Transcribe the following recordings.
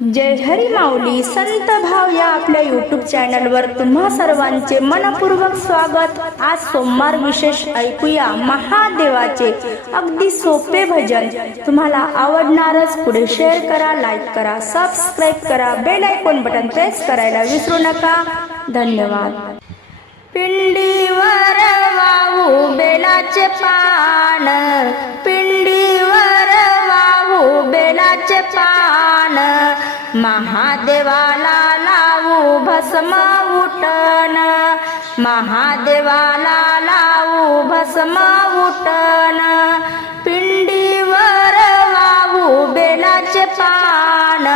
जय हरी माऊली संत भाव या आपल्या यूट्यूब चॅनलवर तुम्हा सर्वांचे मनपूर्वक स्वागत। आज सोमवार विशेष ऐकूया महादेवाचे अगदी सोपे भजन। तुम्हाला आवडणारच। पुढे शेअर करा, लाईक करा, सबस्क्राईब करा, बेल आयकॉन बटन प्रेस करायला विसरू नका। धन्यवाद। पिंडीवर वाहू बेलाचे पान, पिंडीवर वाहू बेलाचे पान, महादेवाला लावू भस्म उटन, महादेवाला लावू भस्म उटन, पिंडीवर वाहू बेलाचे पान,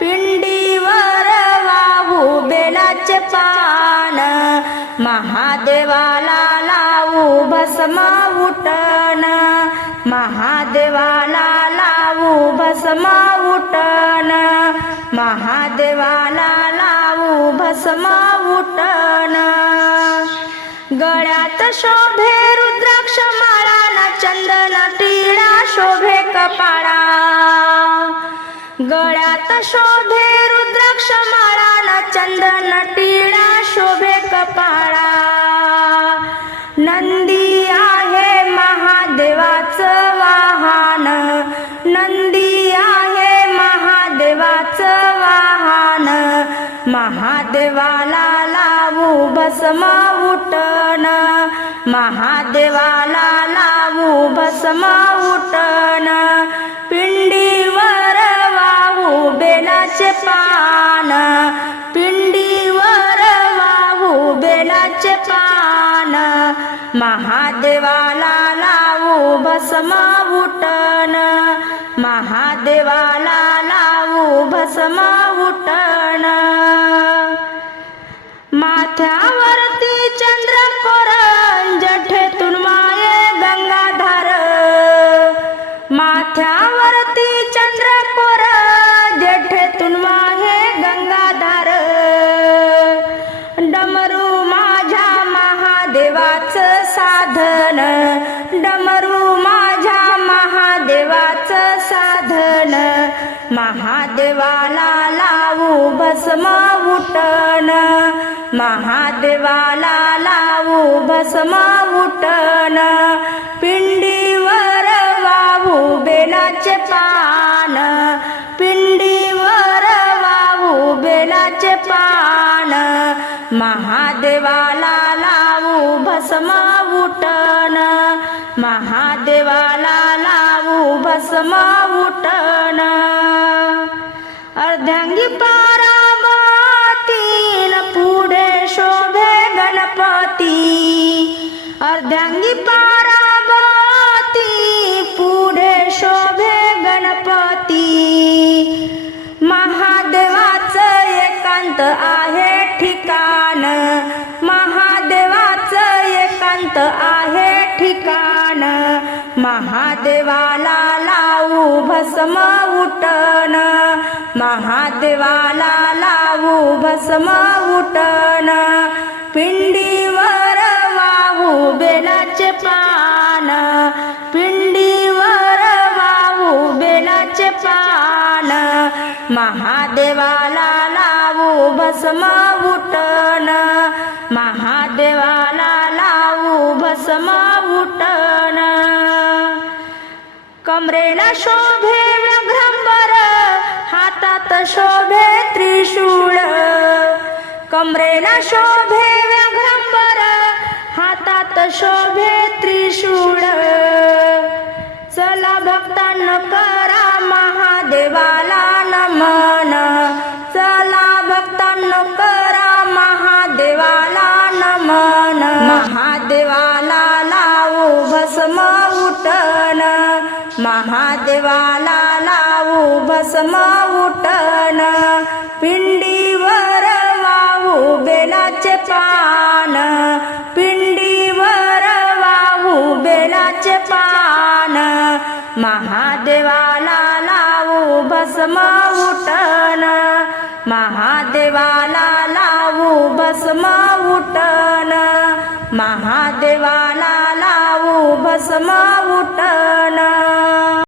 पिंडीवर वाहू बेलाचे पान, महादेवाला लावू भस्म उटन, महादेवाला लावू भस्म उटन, महादेवाला लावू भस्म उटन। गळ्यात शोभे रुद्राक्ष माळा न चंदन टिळा शोभे कपाळा, गळ्यात शोभे रुद्राक्ष माळा न चंदन टिळा शोभे कपाळा, नंदी आहे महादेवाचं वाहन, नंदी आहे महादेवाचं वाहन, महादेवाला लावू भस्म उटन, महादेवाला लावू भस्म उटन, पिंडीवर वाहू बेलाचे पान, पिंडीवर वाहू बेलाचे पान, महादेवाला लावू भस्म उटन, महादेवाला लावू भस्म उटन। माथ्यावरती चंद्रकोर जठेतून वाहे गंगाधार, माथ्यावरती चंद्रकोर जठेतून वाहे गंगाधार, डमरू माझ्या महादेवाचं साधन, डमरू माझ्या महादेवाचं साधन, महादेवाला लावू भस्म उटन, महादेवाला लावू भस्म उटन, पिंडीवर वाहू बेलाचे पान, पिंडीवर वाहू बेलाचे पान, महादेवाला लावू भस्म उटन, महादेवाला लावू भस्म उटन। अर्धांगी पारावती न पुढे शोभे गणपती, अर्धांगी पारावती पुढे शोभे गणपती, महादेवाचं एकांत आहे ठिकाण, महादेवाचं एकांत आहे ठिकाण, महादेवाला लावू भस्म उटन, महादेवाला लावू भस्म उटन, पिंडीवर वाहू बेलाचे पान, पिंडीवर वाहू बेलाचे पान, महादेवाला लावू भस्म उटन, महादेवाला लावू भस्म उटन। कमरेला शोभे व्याघ्रांबर, हातात शोभे त्रिशूळ, कमरेला शोभे व्याघ्रांबर, हातात शोभे त्रिशूळ, चला भक्तांनो करा महादेवाला नमन, चला भक्तांनो करा महादेवाला नमन, महादेवाला लावू भस्म उटन, महादेवाला लावू भस्म उटन, पिंडीवर वाहू बेलाचे पान, पिंडीवर वाहू बेलाचे पान, महादेवाला लावू भस्म